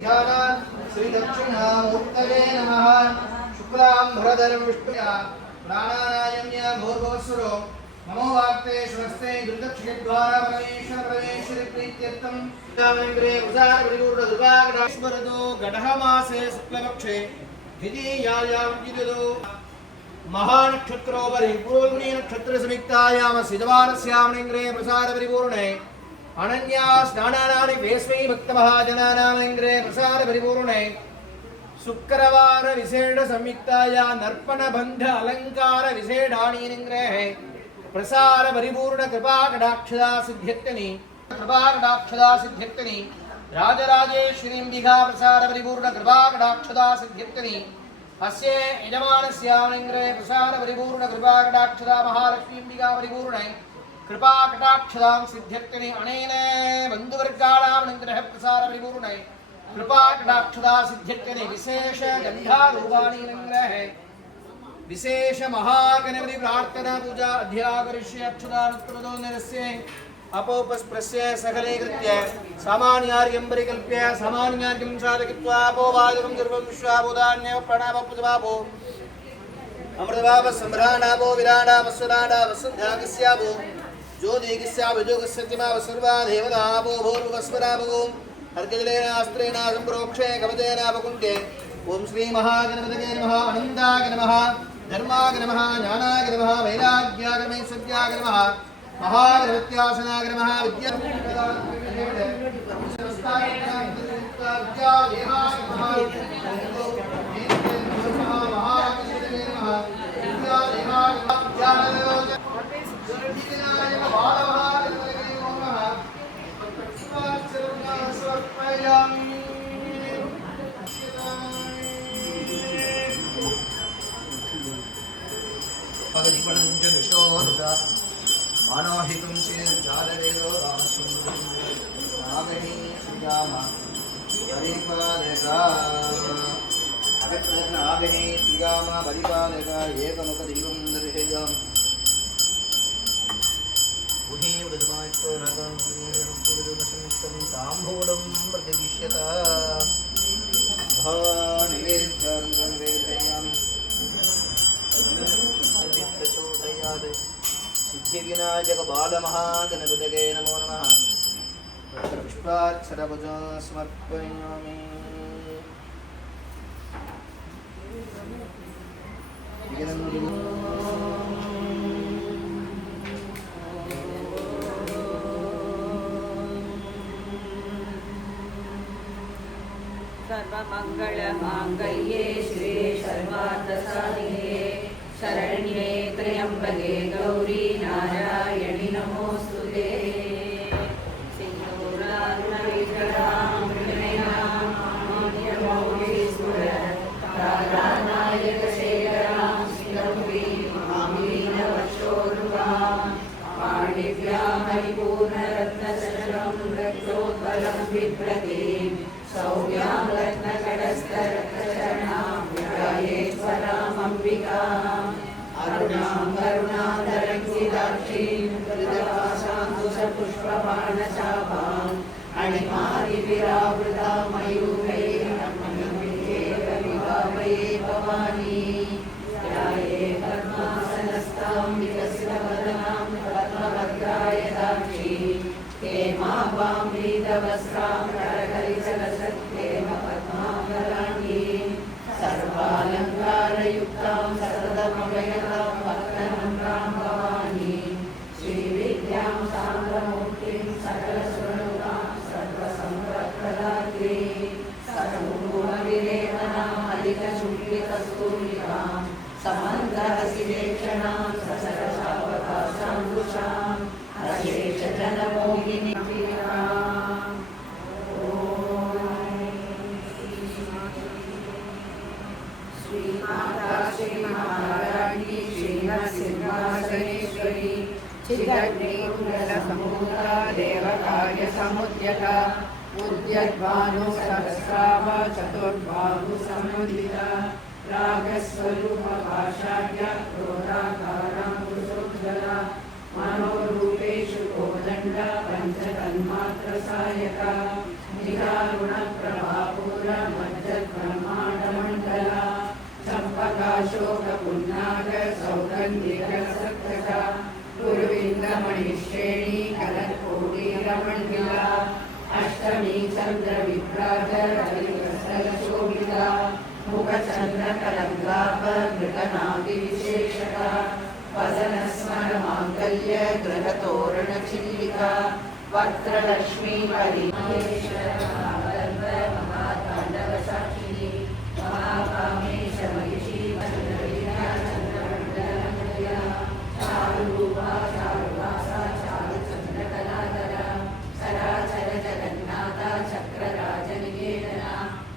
श्री दक्षिणामूर्तये नमः। शुक्लांबरधरं विष्णुया प्राणानायम्य भूर्भुवस्सुरो नमो वाक्ते श्वस्ते दुर्दक्षिणद्वारा परमेश्वर परमेश्वरी प्रीत्यर्थं कामनेन्द्रे उदार परिपूर्ण दुर्गागणाश्वरदो गढमासे शुक्लपक्षे द्वितीयायां विदितो महानक्षत्रोपरि पूर्वल्मी नक्षत्र समिक्तायाम सिद्धवारस्यामनेन्द्रे प्रसार परिपूर्णे अनन्या स्नानानि वेस्मै भक्तमहाजनानामेन्द्रे प्रसार परिपूर्णे शुक्रवार विशेष संयुक्ताया नर्पण बंध अलंकार विशेषाणीनिंग्रे प्रसार परिपूर्ण कृपा कटाक्षदा सिद्ध्यर्थिनी राजराजेश्वरीम्बिका प्रसार परिपूर्ण कृपा कटाक्षदा सिद्ध्यर्थिनी अस्य यजमानस्यामनिंग्रे प्रसार परिपूर्ण कृपा कटाक्षदा महालक्ष्मीम्बिका परिपूर्णे कृपा कटाक्षदां सिद्ध्यर्थिनी अनेन बंधुवर्गाणां निग्रह प्रसार परिपूर्णे कृपा कटाक्षदा सिद्ध्यर्थिनी विशेष गंधारूपाणि निग्रह विशेष महागणपति प्रार्थना पूजा अध्याकरिष्ये अक्षदानुत्तमदो निरस्य अपोपस्प्रस्य सकलीकृत्य सामान्यार्यं परिकल्प्य सामान्यार्यं साधयित्वा अपोवादकं सर्वं विश्वाबोधान्यव प्रणवपूजवापो अमृतभाव सम्भ्राणापो विराणावस्वराणावसुद्धागस्यापो ज्योतिगिस्यापो जोगस्यतिमाव सर्वा देवतापो भूर्भुवस्वरापो अर्घजलेन अस्त्रेण सम्प्रोक्षे कवचेन अपकुण्ठे ओम श्री महागणपतये नमः आनन्दाय नमः धर्माय नमः ज्ञानाय नमः वैराग्याय नमः सत्याय नमः महागणपत्यासनाय नमः मानोहितं चेद्जालवेदो रामसुन्दरी श्रीरामा परिपालका अगत्रत्न आगहे श्रीरामा परिपालका एकमुखदीपं दर्शयामि गुहे वृद्धायतो नगं पुरुषमिष्टं ताम्बूलं प्रतिदिश्यत भवानिवेद्यं वेदयामि प्रचोदयात् सिद्धिविनायक बालमहागणपतये नमो नमः पुष्पाक्षरभुजं समर्पयामि सर्वमङ्गलमाङ्गल्ये श्री सर्वार्थसाधिके शरण्ये त्र्यम्बके गौरी नारायणि नमोऽस्तुते सिन्दूरारुणविग्रहां राधानायकशेखरां सिन्दूरीं मामीनवर्षोरुहां पाणिभ्यां परिपूर्णरत्नशरं रक्तोत्पलं बिभ्रतीं सौम्यां रत्नकटस्थरत्नचरणां ध्यायेश्वरामम्बिकाम् अरुणां करुणाधरङ्गिताक्षीं कृतपाशाङ्कुशपुष्पबाणचापाम् अणिमादिविरावृतां मयूरैर्विभावये भवानी ध्याये पद्मासनस्तां विकसितवदनां पद्मभद्रायताक्षीं हेमाभां वीतवस्त्रां करकलिचलसत्केम पद्माङ्गराङ्गीं सर्वालङ्कारयुक्तां सततमभयतां भक्तनम्रां भवानी श्रीविद्यां सान्द्रमूर्तिं सकलसुरनुतां सर्वसम्पत्प्रदात्रीं सकलगुणविलेपनाम् अधिकशुक्लिकस्तूलिकां समन्तरसिलेक्षणां ससरसावकाशाङ्कुशां अशेषजनमोहिनीं श्रीमाताश्रीमहाराणी श्रीनरसिंहासनेश्वरी चिदग्निकुण्डलसम्भूता देवकार्यसमुद्यता उद्यद्भानुसहस्राभ चतुर्बाहुसमुदिता रागस्वरूपभाषाढ्य क्रोधाकारां कुशोज्ज्वला मनोरूपेषु कोदण्ड पञ्चतन्मात्रसायका निदारुणप्रभापूत रसकृता गुरुविन्दमणिश्रेणी कलकोटिरमण्डिला अष्टमी चन्द्रविभ्राजरविवत्सलशोभिता मुखचन्द्रकलङ्गापमृगनादिविशेषका वदनस्मरमाङ्गल्य गृहतोरणचिल्लिका वक्त्रलक्ष्मी महाताण्डवसाक्षिणी महाकामेश महिषी चारुरूपा चारुवासा चारुचन्द्रकलाधरा सराचर जगन्नाथा चक्रराजनिकेतना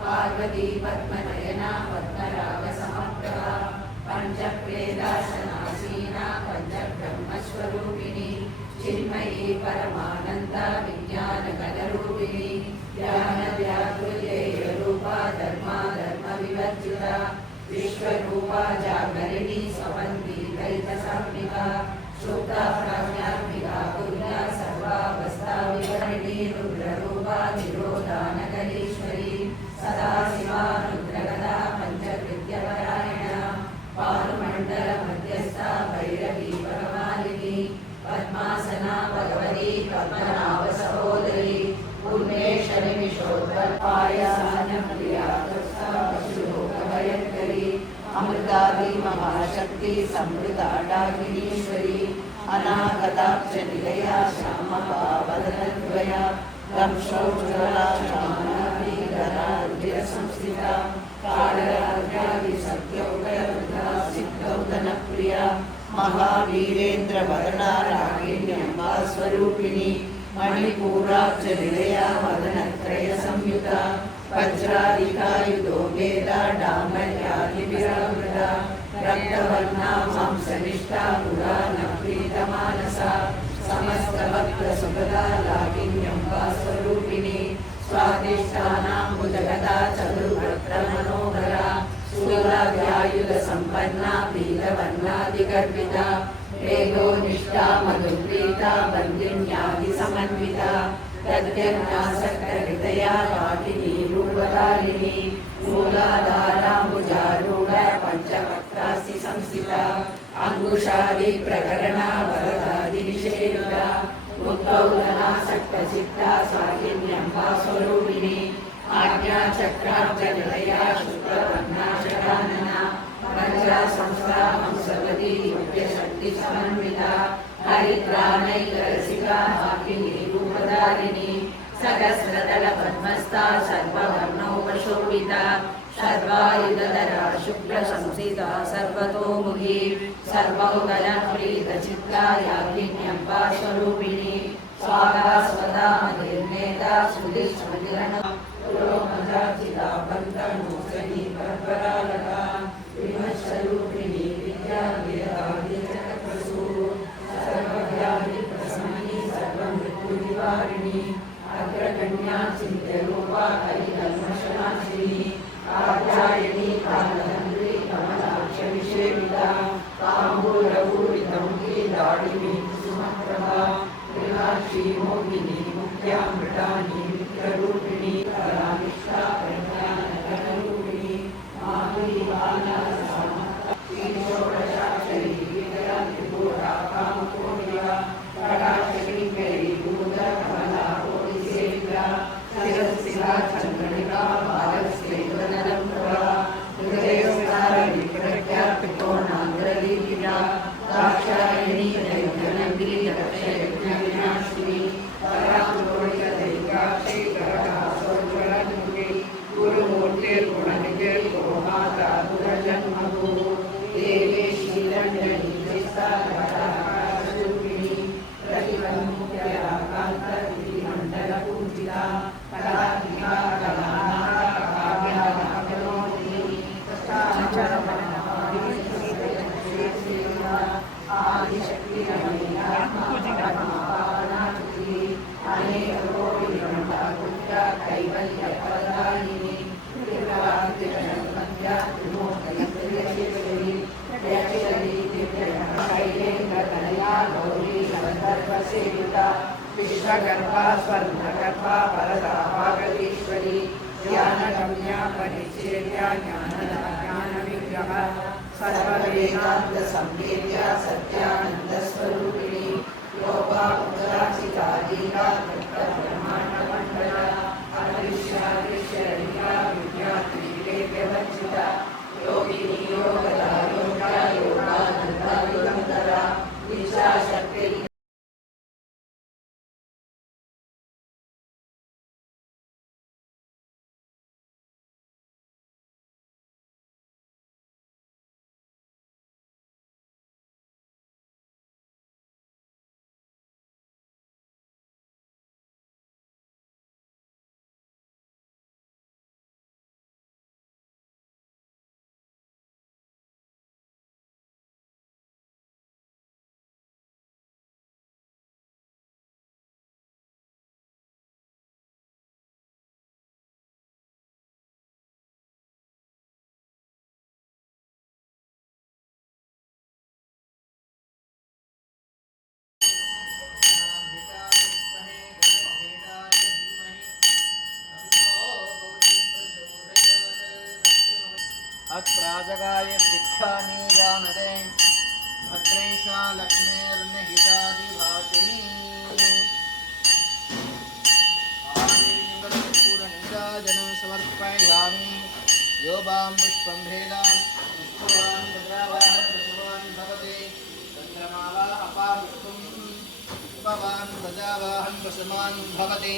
पार्वती पद्मनयना पद्मरागसमप्रभा पञ्चप्रेदासनासीना पञ्चब्रह्मस्वरूपिणी चिन्मयी परमानन्दा विज्ञानगणरूपिणी ज्ञानव्याकृतेयरूपा धर्मा धर्मविवर्जिता विश्वरूपा जागरिणी स्वपन्ती दैतसात्मिका शुक्ता प्राज्ञात्मिका पुर्या सर्वावस्था विवरणिनी रुद्ररूपा निरोधानगरीश्वरी सदाशिवा रुद्रगदा पञ्चकृत्यपरायणा पारुमण्डल मध्यस्था भैरवी परमालिनी पद्मासना भगवती पद्मनाभ सहोदरी उन्मेषणि विशोद्भपायान्यप्रिया पशुलोकभयङ्करी अमृतादि महाशक्ति समृता डाकिनीश्वरी अनागताब्ज निलया श्यामपावदनद्वया रंशोज्ज्वला श्यामनाभिधरार्घ्यसंस्थिता कालराज्ञादिसत्यौकरुद्रा सिद्धौतनप्रिया महावीरेन्द्रवदना रागिण्यम्बा स्वरूपिणी मणिपूराब्जनिलया वदनत्रयसंयुता वज्राधिकायुधो वेदा डामर्यादिविरावृता रक्तवर्णा मांसनिष्ठा पुराणप्रीतमानसा समस्तभक्तसुभदा लागिन्यम्बा स्वरूपिणी स्वादिष्टानाम्बुजगदा चतुर्वक्त्रमनोहरा स्थूलाव्यायुधसम्पन्ना पीतवर्णादिगर्भिता वेदोनिष्ठा मधुप्रीता बन्दिन्यादिसमन्विता तद्यन्यासक्तहृदया पाटिनी रूपधारिणी मूलाधाराम्बुजारूढ पञ्चवक्त्रास्ति संस्थिता अङ्कुशादिप्रकरणा वरदादिनिषेविता उद्गौलनासक्तचित्ता स्वाहिन्यम्बा स्वरूपिणी आज्ञाचक्राब्जनिलया शुक्लवर्णाशकानना पंचा संस्था हंसवती योग्यशक्तिसमन्विता हरिद्रानैकरसिका वाकिनी रूपधारिणी सहस्रदलपद्मस्था सर्ववर्णोपशोभिता सर्वायुधधरा शुक्लसंस्थिता सर्वतोमुखी सर्वौकलप्रीतचित्ता याज्ञिन्यम्बा स्वरूपिणी स्वाहा स्वदा मधिर्नेता स्मृतिस्मृतिरण पुरोमजाचिता बन्तनोसनी परपरालका विमर्शरूपिणी विद्या वेदादिचक्रसु सर्वव्याधिप्रशमनी सर्वमृत्युनिवारिणी अग्रगण्या चिन्त्यरूपा हरिकल्मषनाशिनी कात्यायनी कालहन्त्री कमलाक्षविषेविता ताम्बूलपूरितमुखी दाडिनी कुसुमप्रभा विलाक्षी मोहिनी मुख्यामृतानी विक्ररूपिणी कलानिष्ठा प्रज्ञानगणरूपिणी माधुरी बाला षोडशाक्षरी विजया त्रिपुरा कामकोटिका कटाक्षरीकरी भूतकमला कोटिसेविता शिरस्सिला चन्द्रनिका बालस्यैवनरम्भवा हृदयस्तारविप्रज्ञा त्रिकोणाग्रलीलिका दाक्षायणी दैत्यनगरी दक्षयज्ञविनाशिनी पराङ्गोडिकदैकाक्षी करकासोज्ज्वलमुखी गुरुमूर्तिर्गुणनिधे गोमाता दुरजन्मभूः देवी श्रीरञ्जनी चित्तारूपिणी प्रतिपन्मुख्या कान्तविधिमण्डलपूजिता कलात्मिका कलानाथकाव्यानागरोदिनी आदिशक्तिरमणीयात्मापावनाचुती अनेककोटिब्रह्मपुत्रा कैवल्यप्रदायिनी कृपातिशन्मध्या त्रिमूर्तयत्रियशिवरी यक्षरी दिव्यशैलेन्द्रकलया गौरी गन्धर्वसेविता विश्वगर्भा स्वर्णगर्भा वरदा वागलीश्वरी ज्ञानगम्या परिच्छेद्या ज्ञानविग्रह सर्ववेदान्त संवेद्या सत्यानंद स्वरूपिणी योगा उदासिता दीना ब्रह्मांड मंडला अनविश्या विश्वरिया विद्यात्री विवेकवंचिता योगिनी योगदा योगा योगा नंदा योगंधरा विशा शक्ति अत्राजगाय शिक्षानि जानते अत्रैषा लक्ष्मीर्निहितादिभाति पूर्णनिदाजनं समर्पयामि योबां पुष्पं भेदां पुष्पवान् भद्रावान् पशुवान् भवति चन्द्रमावा अपापुष्पं पुष्पवान् प्रजावाहन् पशुमान् भवति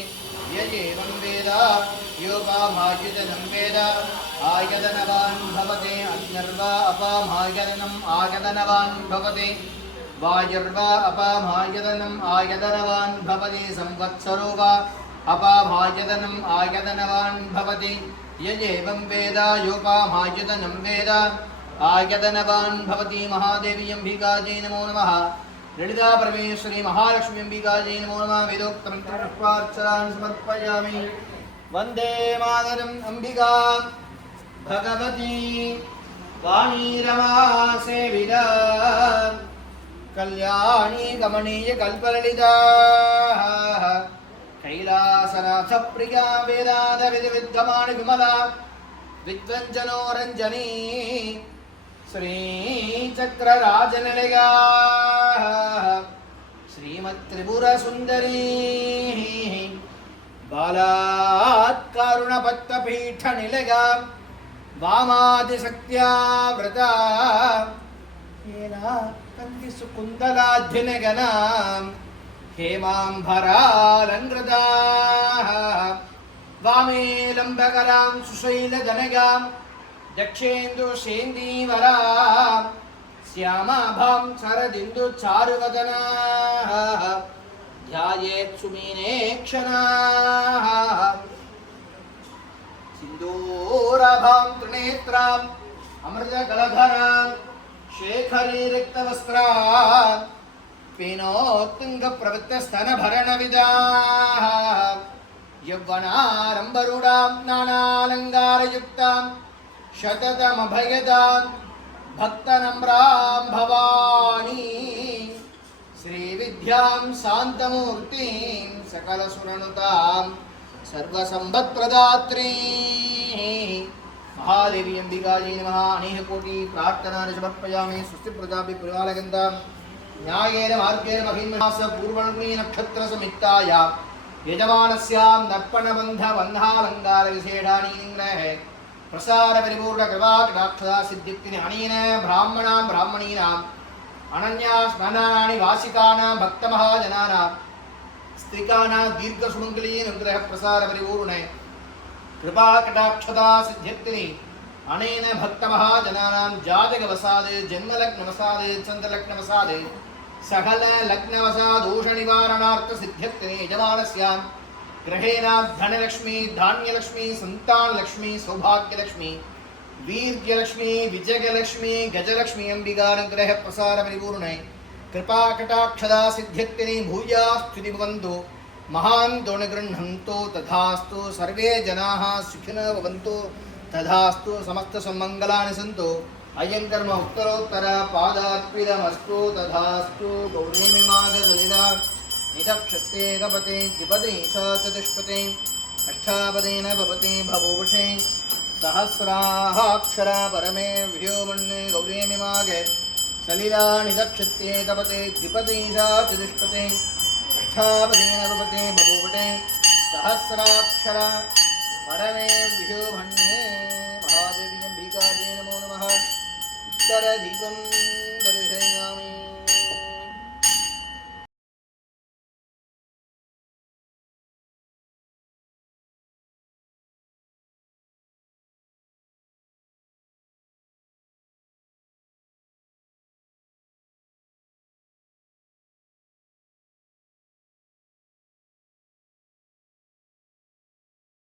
यजेवं वेद योगामायुजनं वेद आयतनवान् भवति अग्निर्वा अपामायतनम् आयतनवान् भवति वायुर्वा अपामायतनम् आयतनवान् भवति संवत्सरो वा अपामायतनम् आयतनवान् भवति यजेवं वेद योपामायतनं वेद आयतनवान् भवति महादेवी अंबिकायै नमो नमः ललिता परमेश्वरी महालक्ष्मी अंबिकायै नमो नमः वेदोक्तमन्त्रपुष्पार्चनान् समर्पयामि वन्दे मातरम् अंबिका भगवती वाणी रमा सेविता कल्याणी कमनीय कल्पललिता कैलासनाथ प्रिया वेदांत विद्गमाणि विमला विद्वंजनो रंजनी श्री चक्रराजनिलया श्रीमत्त्रिपुर सुंदरी बालात्कारुणपत्तपीठ निलया वामादिशक्त्या व्रता येना कंदिसुकुन्दलाध्यनगना हेमाम्बरालङ्कृता वामे लम्बकरां सुशैलजनगां दक्षेन्दुशेन्दीवरा श्यामाभां शरदिन्दुचारुवदना ध्यायेत् सुमीनेक्षणाः सिन्दूराभां त्रिनेत्रां अमृतकलधरां शेखरी रिक्तवस्त्रां पीनोत्तुङ्गप्रवृत्तस्तनभरणविदाः यौवनारम्भरूढां नानालङ्कारयुक्तां शततमभयदां भक्तनम्रां भवानी श्रीविद्यां शान्तमूर्तिं सकलसुरनुतां सर्वसम्पत्प्रदात्री महादेवी अंबिकायै नमः अनेक कोटि प्रार्थनानि समर्पयामि स्वस्ति प्रजापतिः परिपालयन्तां न्यायेन मार्गेण महिम्नास पूर्वणुनी नक्षत्र समित्ताया यजमानस्यां नर्पणबन्धबन्धालङ्कार विशेषाणि निग्रह प्रसार परिपूर्ण कृपा कटाक्षदा सिद्धिक्तिनि अनेन ब्राह्मणां ब्राह्मणीनां अनन्या स्मरणानि वासिकानां भक्तमहाजनानां स्त्रिकानां दीर्घसुमङ्गली अनुग्रह प्रसार परिपूर्ण कृपा कटाक्षदा सिद्धिक्तिनि अनेन भक्तमहाजनानां जातकवसादे जन्मलग्नवसादे चन्द्रलग्नवसादे सकल लग्नवसादोषनिवारणार्थ सिद्ध्यत्तिनि यजमानस्यां ग्रहेण धनलक्ष्मी धान्यलक्ष्मी सन्तानलक्ष्मी सौभाग्यलक्ष्मी वीर्यलक्ष्मी विजयलक्ष्मी गजलक्ष्मी अंबिकानुग्रह प्रसार परिपूर्णे कृपा कटाक्षदा सिद्ध्यत्तिनि भूयास्तुति भवन्तु महान्तो न गृह्णन्तु तथास्तु सर्वे जनाः सुखिनः भवन्तु तथास्तु समस्त सम्मङ्गलानि सन्तु अयं कर्म उत्तरोत्तर पादार्पितमस्तु तथास्तु गौरीमिमादुलिना निदक्षते गपते द्विपदे स चतुष्पते अष्टापदेन भवते भवोषे सहस्राक्षरा परमे व्योमन्ये गौरीमिमागे सलिलानि दक्षिते तपते द्विपतीशा चतुष्पते अष्टापते नवपते बभूपते सहस्राक्षरा परमे व्योमन्ये महादेवी अंबिकायै नमो नमः उत्तरदीपम्